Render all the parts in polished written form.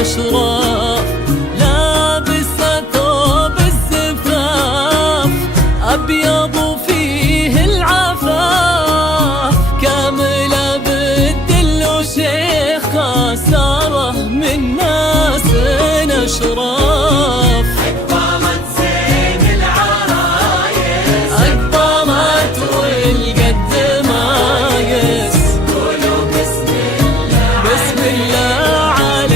أشراف لابسة ثوب الزفاف أبيض فيه العفاف كاملة بالدل وشيخة سارة من ناس أشراف أقبلت زين العرايس أقبلت والقد مايس قولوا بسم الله بسم الله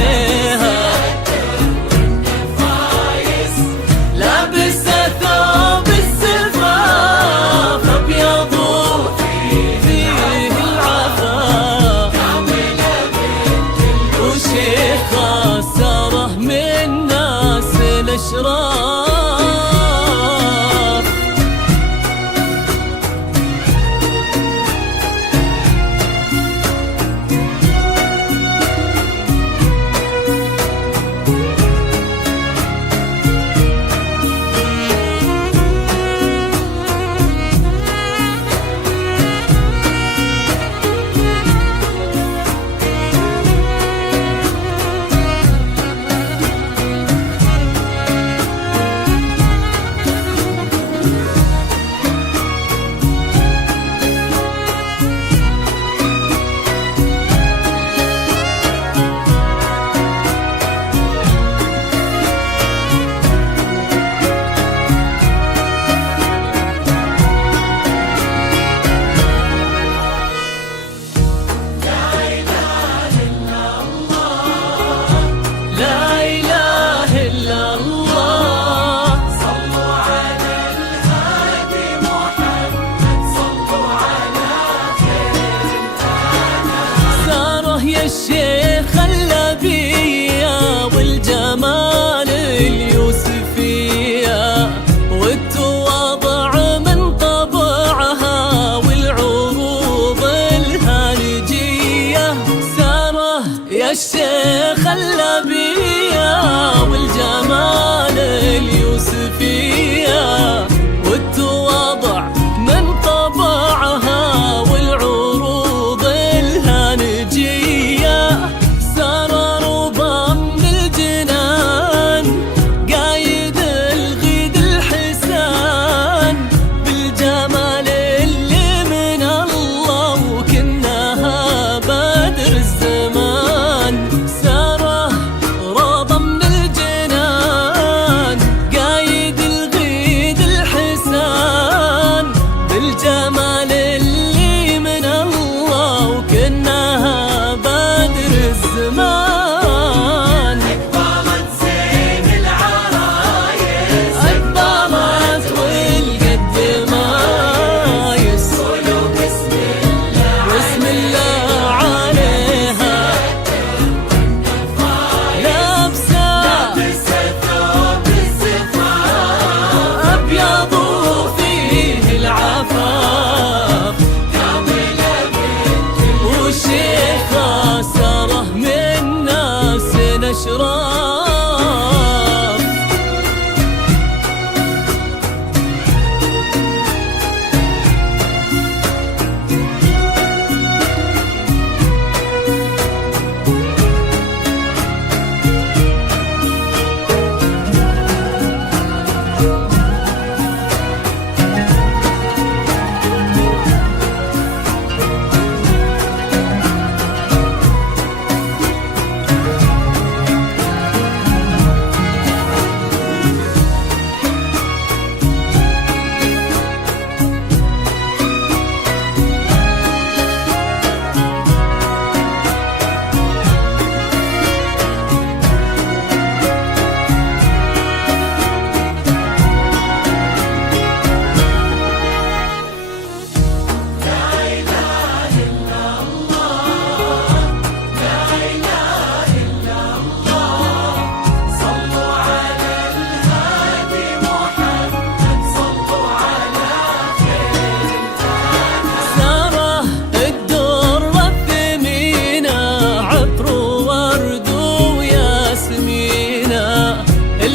لابسة ثوب الزفاف أبيض فيه العفاف كاملة وشيخة سارة من ناس الأشراف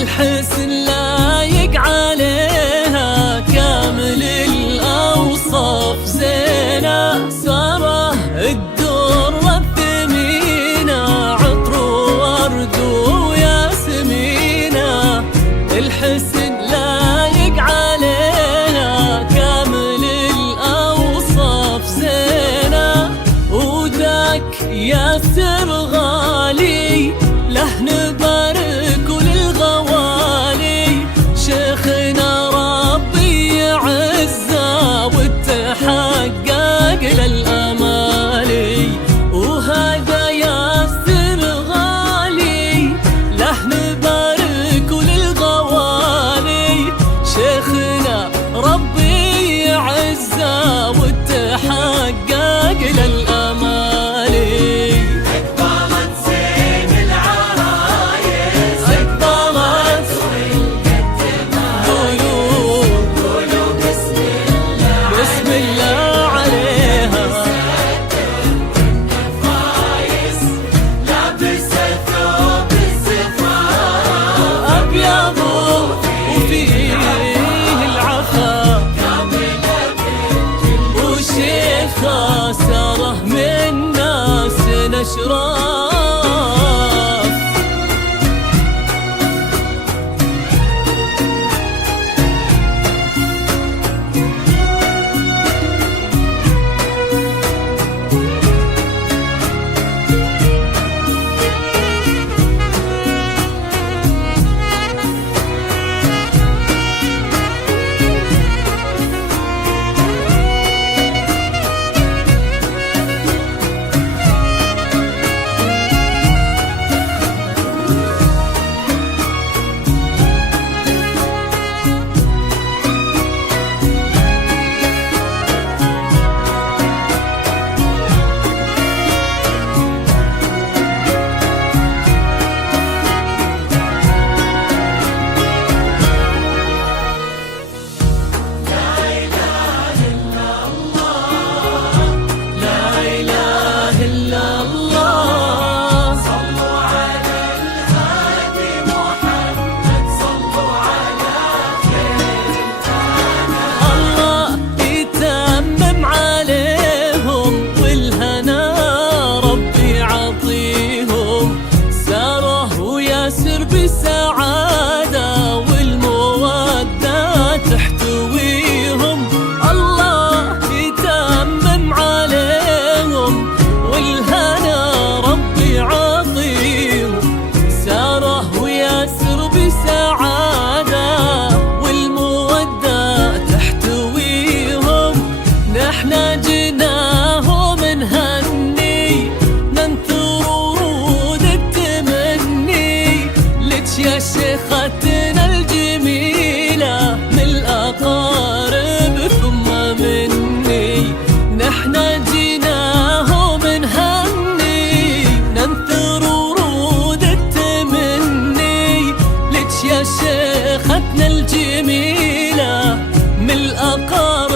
الحسن لايق عليها كامل الأوصاف زينة، سارة الدرة الثمينة عطر ورد وياسمينة. الحسن لايق عليها كامل الأوصاف زينة، وذاك ياسر غالي له نبارك وللغوالي، شيخنا ربي يعزه وتحقق للأمالي. وهذا ياسر غالي له نبارك وللغوالي، شيخنا ربي يعزه وتحقق للأمالي. أقبلت زين العرايس، أقبلت قولوا بسم الله، بسم الله عليها. فايز لابسة ثوب الزفاف، أبيض وفيه العفا، وشيخة سارة من ناس نشراف. بالسعادة والمودة تحتويهم، الله يتمم عليهم والهنا ربي يعطيهم. سارة وياسر بسعادة والمودة تحتويهم، نحنا جناهم نهني ننثر ورود التمني لك يا شيختنا الجميلة من الأقارب ثم مني. نحنا جيناهم نهني ننثر ورود التمني لك يا شيختنا الجميلة من الأقارب